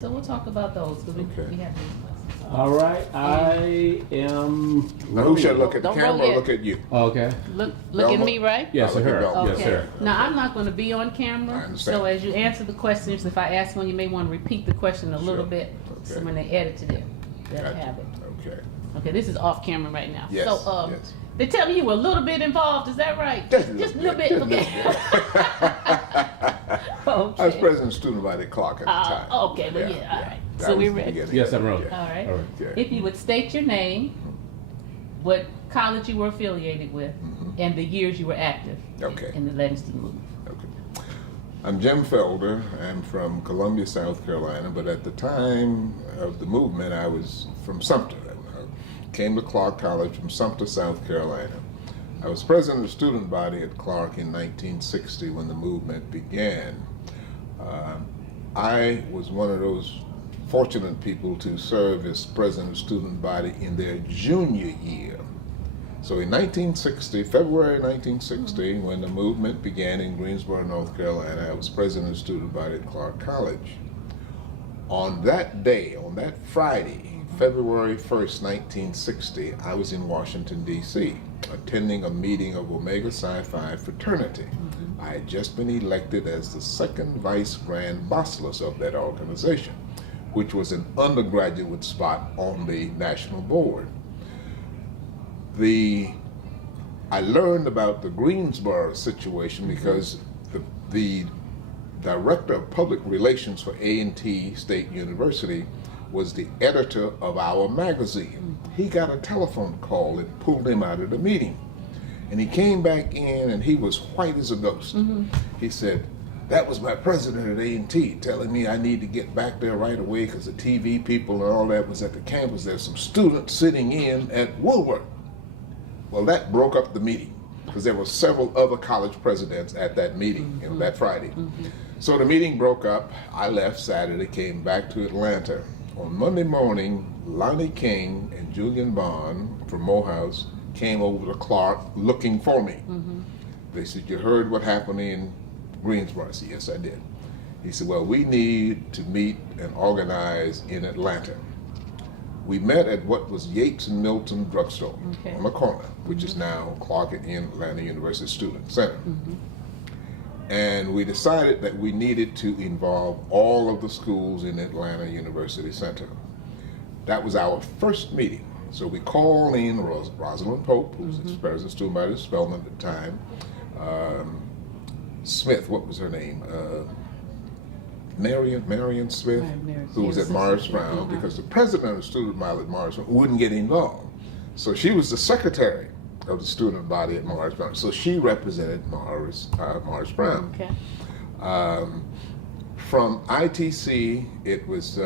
So we'll talk about those because Okay. we have these questions. All right, I am. Now, who should look at the Don't roll camera or yet. look at you? Okay. Look Velma? at me, right? Yes, look at sir. Velma. Yes, sir. Now I'm not going to be on I camera, understand. so as you answer the questions, if I ask one, you may want to repeat the question a little Sure. bit, so Okay. when they edit to them, they'll Gotcha. have it. Okay. Okay, this is off camera right now. Yes, So yes. they tell me you were a little bit involved. Is that right? Just a little bit. just a Okay. I was president of student body at Clark at the time. Okay, well, yeah, all right. That So was we're the ready. beginning. Yes, I'm ready. All right. All right. Okay. If you would state your name, what college you were affiliated with, and the years you were active Okay. in the Legacy movement. Okay. I'm Jim Felder. I'm from Columbia, South Carolina, but at the time of the movement, I was from Sumter. I came to Clark College from Sumter, South Carolina. I was president of the student body at Clark in 1960 when the movement began. I was one of those fortunate people to serve as president of the student body in their junior year. So in 1960, February 1960, when the movement began in Greensboro, North Carolina, I was president of the student body at Clark College. On that day, on that Friday, February 1st, 1960, I was in Washington, D.C., attending a meeting of Omega Psi Phi fraternity. I had just been elected as the second vice grand basileus of that organization, which was an undergraduate spot on the national board. I learned about the Greensboro situation because the director of public relations for A&T State University was the editor of our magazine. He got a telephone call that pulled him out of the meeting. And he came back in and he was white as a ghost. He said, "That was my president at A&T telling me I need to get back there right away because the TV people and all that was at the campus. There's some students sitting in at Woolworth." Well, that broke up the meeting because there were several other college presidents at that meeting, that Friday. So the meeting broke up. I left Saturday, came back to Atlanta. On Monday morning, Lonnie King and Julian Bond from Morehouse came over to Clark looking for me. They said, "You heard what happened in Greensboro?" I said, "Yes, I did." He said, "Well, we need to meet and organize in Atlanta." We met at what was Yates and Milton Drugstore Okay. on the corner, which is now Clark at Atlanta University Student Center. And we decided that we needed to involve all of the schools in Atlanta University Center. That was our first meeting. So we called in Rosalind Pope, who was the president of student body at Spelman at the time, Smith, what was her name? Marion Smith, Right, Marion who was at Smith. Morris Brown, because the president of the student body at Morris Brown wouldn't get involved. So she was the secretary of the student body at Morris Brown. So she represented Morris Brown. Okay. From ITC, it was,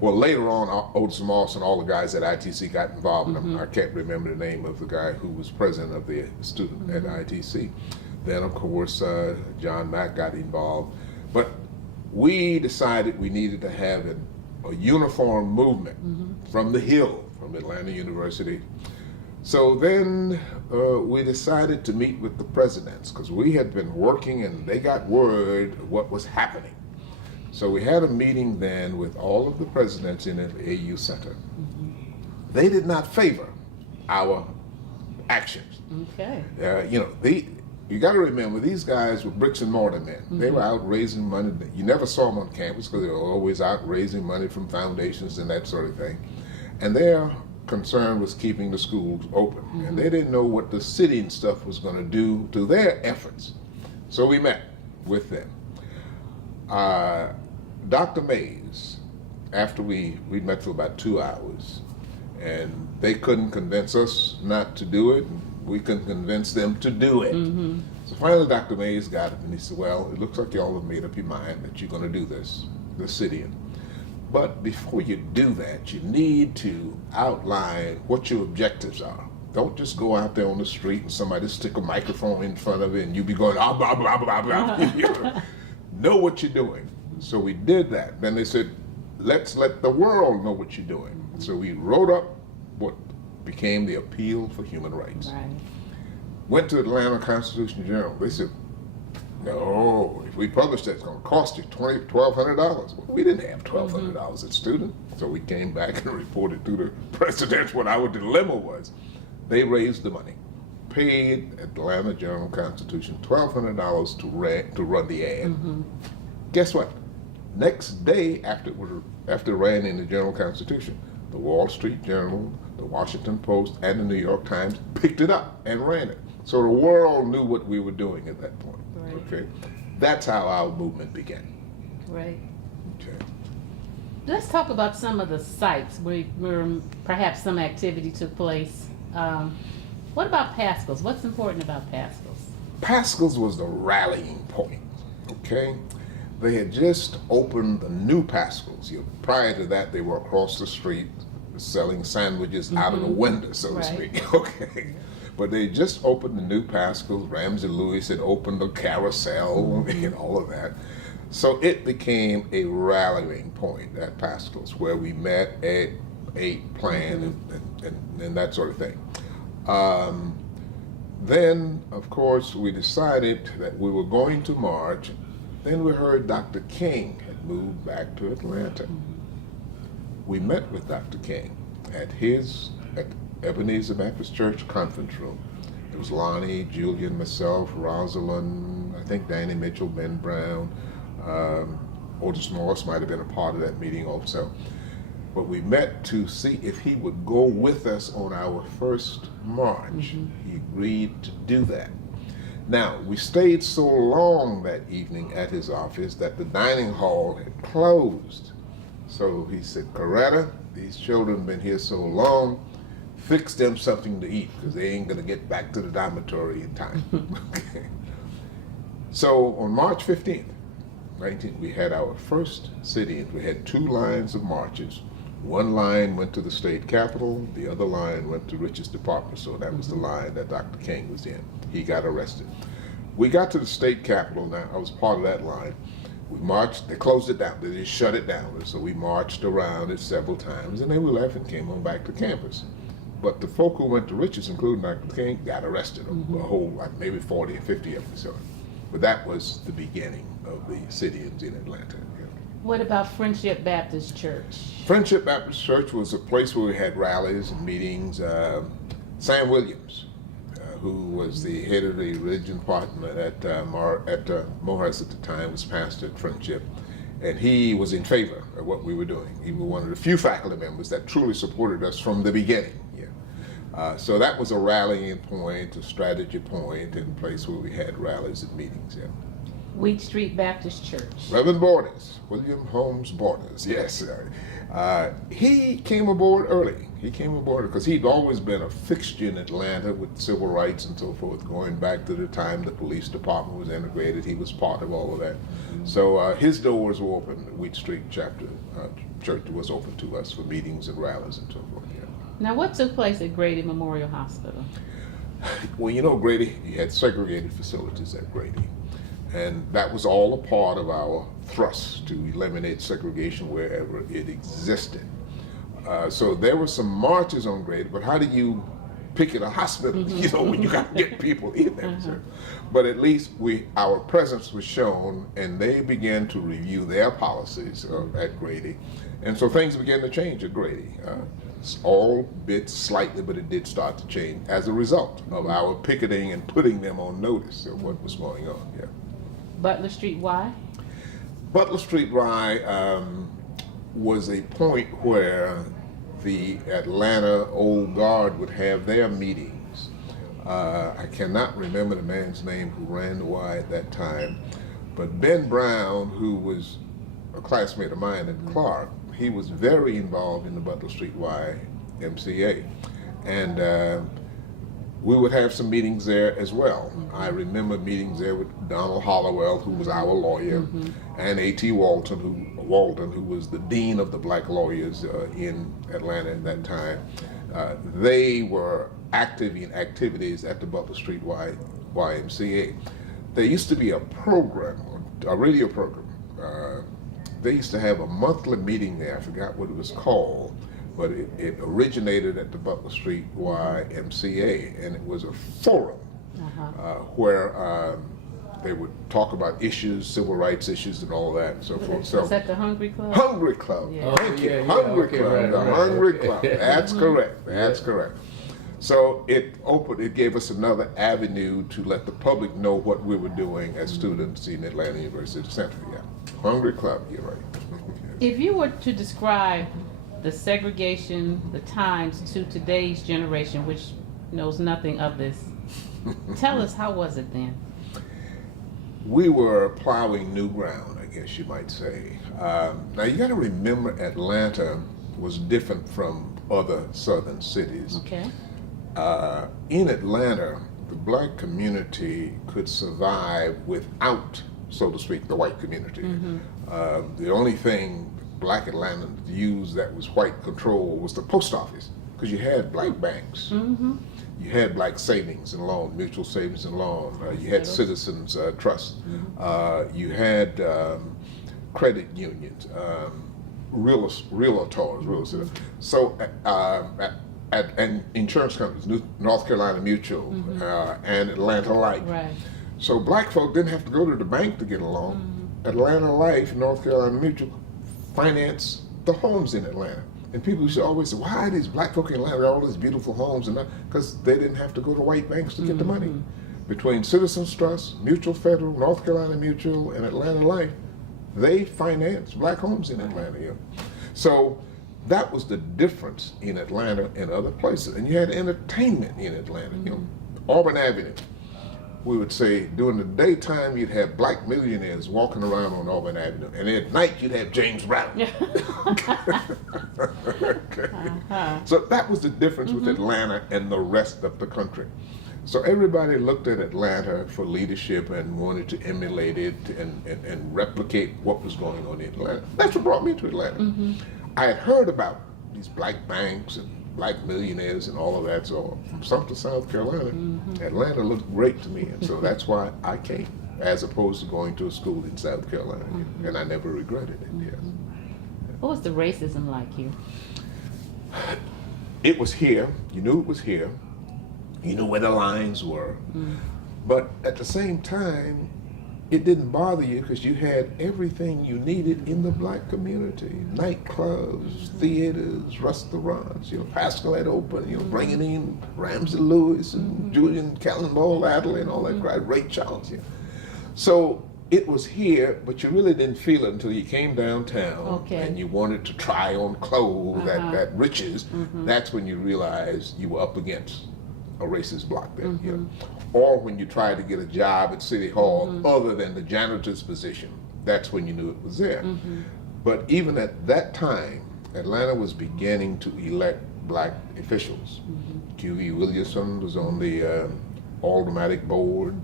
well, later on, Otis Moss and all the guys at ITC got involved. And I can't remember the name of the guy who was president of the student at ITC. Then, of course, John Mack got involved. But we decided we needed to have a uniform movement from the Hill, from Atlanta University. So then we decided to meet with the presidents because we had been working and they got word of what was happening. So we had a meeting then with all of the presidents in the AU Center. They did not favor our actions. Okay. You got to remember, these guys were bricks and mortar men. They were out raising money. You never saw them on campus because they were always out raising money from foundations and that sort of thing. And their concern was keeping the schools open. And they didn't know what the city and stuff was going to do to their efforts. So we met with them. Dr. Mays, after we met for about 2 hours, and they couldn't convince us not to do it, and we couldn't convince them to do it. So finally Dr. Mays got it and he said, "Well, it looks like y'all have made up your mind that you're going to do this sit-in. But before you do that, you need to outline what your objectives are. Don't just go out there on the street and somebody stick a microphone in front of it and you be going, ah, blah, blah, blah, blah. Know what you're doing." So we did that. Then they said, "Let's let the world know what you're doing." So we wrote up what became the Appeal for Human Rights. Right. Went to Atlanta Constitution Journal. They said, No, if we publish that, it's going to cost you $1,200. Well, we didn't have $1,200 as students, so we came back and reported to the president what our dilemma was. They raised the money, paid Atlanta Journal-Constitution $1,200 to run the ad. Guess what? Next day, after it ran in the Journal-Constitution, the Wall Street Journal, the Washington Post, and the New York Times picked it up and ran it. So the world knew what we were doing at that point. Right. Okay, that's how our movement began. Right. Okay. Let's talk about some of the sites where perhaps some activity took place. What about Pascal's? What's important about Pascal's? Pascal's was the rallying point. Okay, they had just opened the new Pascal's. Prior to that, they were across the street selling sandwiches out of the window, so to speak. Okay. But they just opened the new Pascal's. Ramsey Lewis had opened the carousel and all of that. So it became a rallying point at Pascal's where we met, ate, planned, and that sort of thing. Then, of course, we decided that we were going to march. Then we heard Dr. King had moved back to Atlanta. We met with Dr. King at Ebenezer Baptist Church conference room. It was Lonnie, Julian, myself, Rosalind, I think Danny Mitchell, Ben Brown, Otis Morris might have been a part of that meeting also. But we met to see if he would go with us on our first march. He agreed to do that. Now, we stayed so long that evening at his office that the dining hall had closed. So he said, Coretta, these children have been here so long, fix them something to eat because they ain't going to get back to the dormitory in time. Okay. So on March 15th, we had our first sit-in. We had 2 lines of marches. One line went to the state capitol, the other line went to Rich's department, so that was the line that Dr. King was in. He got arrested. We got to the state capitol. Now, I was part of that line. We marched, they closed it down, they just shut it down. So we marched around it several times, and then we left and came on back to campus. But the folk who went to Rich's, including Dr. King, got arrested, a whole, like maybe 40 or 50 of them. So. But that was the beginning of the sit-ins in Atlanta. Yeah. What about Friendship Baptist Church? Friendship Baptist Church was a place where we had rallies and meetings. Sam Williams, who was the head of the religion department at Morehouse at the time, was pastor at Friendship. And he was in favor of what we were doing. He was one of the few faculty members that truly supported us from the beginning. Yeah. So that was a rallying point, a strategy point, and a place where we had rallies and meetings. Yeah. Wheat Street Baptist Church. Reverend Borders, William Holmes Borders, yes. He came aboard early. He came aboard because he'd always been a fixture in Atlanta with civil rights and so forth, going back to the time the police department was integrated. He was part of all of that. So his doors were open. Wheat Street chapter church was open to us for meetings and rallies and so forth. Yeah. Now, what took place at Grady Memorial Hospital? Well, you know, Grady, you had segregated facilities at Grady. And that was all a part of our thrust to eliminate segregation wherever it existed. So there were some marches on Grady, but how do you picket a hospital, you know, when you got to get people in there? So, but at least our presence was shown, and they began to review their policies at Grady. And so things began to change at Grady. All bit slightly, but it did start to change as a result of our picketing and putting them on notice of what was going on. Yeah. Butler Street Y? Butler Street Y was a point where the Atlanta Old Guard would have their meetings. I cannot remember the man's name who ran the Y at that time, but Ben Brown, who was a classmate of mine at Clark, he was very involved in the Butler Street Y MCA. And we would have some meetings there as well. I remember meetings there with Donald Hollowell, who was our lawyer, and A.T. Walton, who was the dean of the black lawyers in Atlanta at that time. They were active in activities at the Butler Street YMCA. There used to be a program, a radio program. They used to have a monthly meeting there. I forgot what it was called, but it originated at the Butler Street YMCA, and it was a forum where they would talk about issues, civil rights issues, and all that and so forth. Was So that the Hungry Club? Hungry Club. Yeah. Thank you. Yeah, Hungry okay, Club. right, The right. Hungry Club. That's correct. That's correct. So it gave us another avenue to let the public know what we were doing as students in Atlanta University Center. Yeah. Hungry Club, you're right. If you were to describe the segregation, the times to today's generation, which knows nothing of this, tell us, how was it then? We were plowing new ground, I guess you might say. Now you got to remember, Atlanta was different from other southern cities. Okay. In Atlanta, the black community could survive without, so to speak, the white community. The only thing black Atlantans used that was white control was the post office, because you had black banks. You had black savings and loan, mutual savings and loan. You had Citizens Trust. You had credit unions, realtors. So, and insurance companies, North Carolina Mutual and Atlanta Life. Right. So black folk didn't have to go to the bank to get a loan. Atlanta Life, North Carolina Mutual, financed the homes in Atlanta. And people used to always say, why are these black folk in Atlanta got all these beautiful homes? And because they didn't have to go to white banks to get the money. Between Citizens Trust, Mutual Federal, North Carolina Mutual, and Atlanta Life, they financed black homes in Atlanta. Yeah. So that was the difference in Atlanta and other places. And you had entertainment in Atlanta. You know, Auburn Avenue. We would say during the daytime you'd have black millionaires walking around on Auburn Avenue, and at night you'd have James Brown. Okay. So that was the difference with Atlanta and the rest of the country. So everybody looked at Atlanta for leadership and wanted to emulate it and replicate what was going on in Atlanta. That's what brought me to Atlanta. I had heard about these black banks and black millionaires and all of that. So from Sumter, South Carolina, Atlanta looked great to me. And so that's why I came, as opposed to going to a school in South Carolina. And I never regretted it, yes. What was the racism like here? It was here. You knew it was here. You knew where the lines were. But at the same time, it didn't bother you because you had everything you needed in the black community. Nightclubs, theaters, restaurants. You know, Pascal had opened, you know, bringing in Ramsey Lewis and Julian Cannonball Adderley and all that crowd, Ray Charles. You know. So it was here, but you really didn't feel it until you came downtown and you wanted to try on clothes at Rich's. That's when you realized you were up against a racist block there. You know. Or when you tried to get a job at City Hall other than the janitor's position, that's when you knew it was there. But even at that time, Atlanta was beginning to elect black officials. Q.E. Williamson was on the Aldermanic board.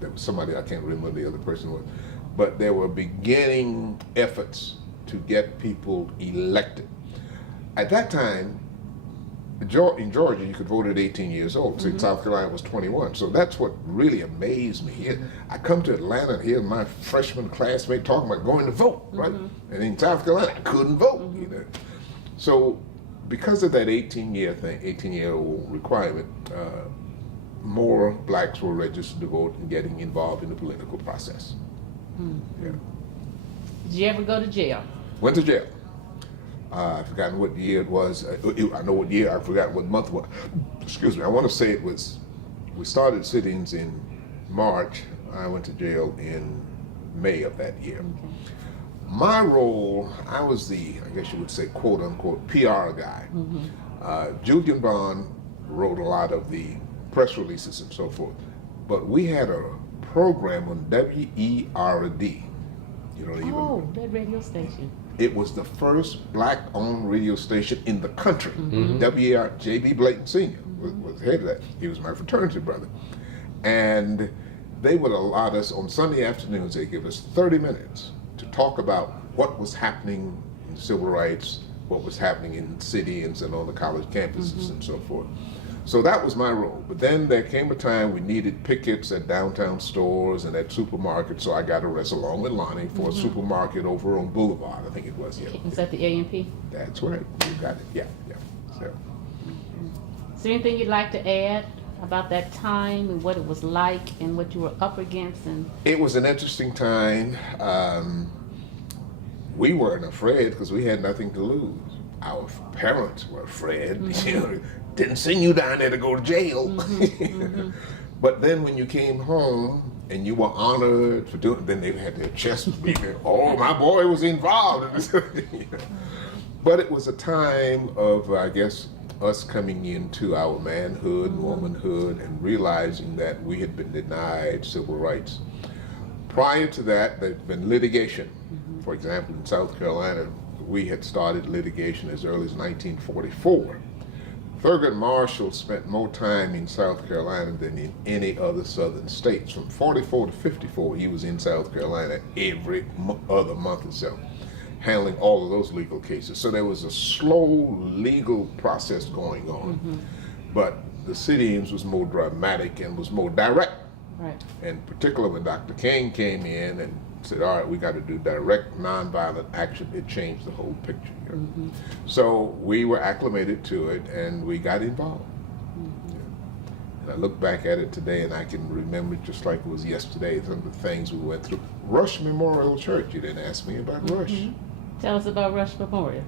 There was somebody, I can't remember the other person was. But there were beginning efforts to get people elected. At that time, in Georgia, you could vote at 18 years old. See, South Carolina was 21. So that's what really amazed me. Here, I come to Atlanta and hear my freshman classmate talking about going to vote, right? And in South Carolina, I couldn't vote. You know? So because of that 18-year-old requirement, more blacks were registered to vote and getting involved in the political process. Yeah. Did you ever go to jail? Went to jail. I've forgotten what year it was. I know what year, I've forgotten what month it was. Excuse me, I want to say it was, we started sittings in March. I went to jail in May of that year. My role, I was the, I guess you would say, quote unquote, PR guy. Julian Bond wrote a lot of the press releases and so forth. But we had a program on WERD. You don't even. Oh, that radio station. It was the first black-owned radio station in the country. WER, J.B. Blayton Sr. was head of that. He was my fraternity brother. And they would allot us on Sunday afternoons, they'd give us 30 minutes to talk about what was happening in civil rights, what was happening in the city and on the college campuses and so forth. So that was my role. But then there came a time we needed pickets at downtown stores and at supermarkets, so I got arrested along with Lonnie for a supermarket over on Boulevard, I think it was. Yeah. Was that the A&P? That's right. You got it. Yeah. So. Is there anything you'd like to add about that time and what it was like and what you were up against? And It was an interesting time. We weren't afraid because we had nothing to lose. Our parents were afraid. You know, didn't send you down there to go to jail. But then when you came home and you were honored for doing, then they had their chest beating. Oh, my boy was involved in this. But it was a time of, I guess, us coming into our manhood, womanhood, and realizing that we had been denied civil rights. Prior to that, there'd been litigation. For example, in South Carolina, we had started litigation as early as 1944. Thurgood Marshall spent more time in South Carolina than in any other southern states. From 44 to 54, he was in South Carolina every other month or so, handling all of those legal cases. So there was a slow legal process going on, but the sit-ins was more dramatic and was more direct. right. In particular, when Dr. King came in and said, all right, we got to do direct nonviolent action, it changed the whole picture. You know? So we were acclimated to it and we got involved. Yeah. And I look back at it today and I can remember just like it was yesterday, some of the things we went through. Rush Memorial Church, you didn't ask me about Rush. Tell us about Rush Memorial.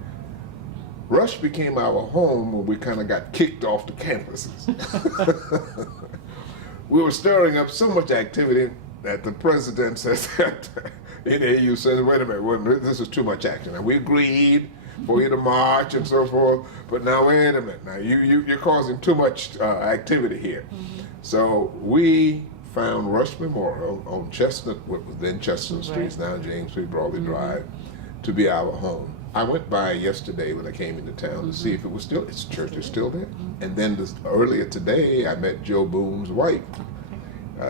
Rush became our home when we kind of got kicked off the campuses. We were stirring up so much activity that the president says that NAU says, wait a minute, this is too much action. And we agreed for you to march and so forth, but now wait a minute, now you're causing too much activity here. So we found Rush Memorial on Chestnut, what was then Chestnut Street, now James P. Brawley Drive, to be our home. I went by yesterday when I came into town to see if it was still, its church is still there. And then earlier today, I met Joe Boone's wife.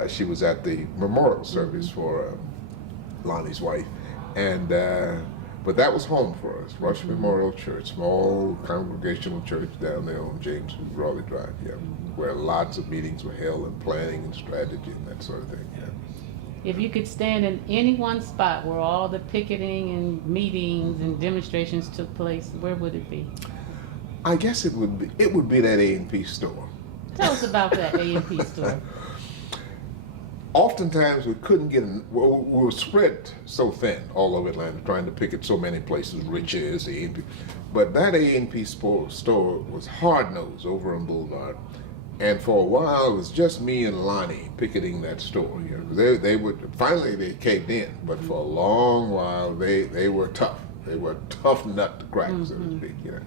She was at the memorial service for Lonnie's wife. And, but that was home for us, Rush Memorial Church, small congregational church down there on James P. Brawley Drive, where lots of meetings were held and planning and strategy and that sort of thing, If you could stand in any one spot where all the picketing and meetings and demonstrations took place, where would it be? I guess it would be that A&P store. Tell us about that A&P store. Oftentimes we couldn't get we were spread so thin all over Atlanta, trying to picket so many places, Riches, A&P. But that A&P store was hard-nosed over on Boulevard. And for a while, it was just me and Lonnie picketing that store. You know, they would finally they caved in, but for a long while they were tough. They were a tough nut to crack, so to speak. You know.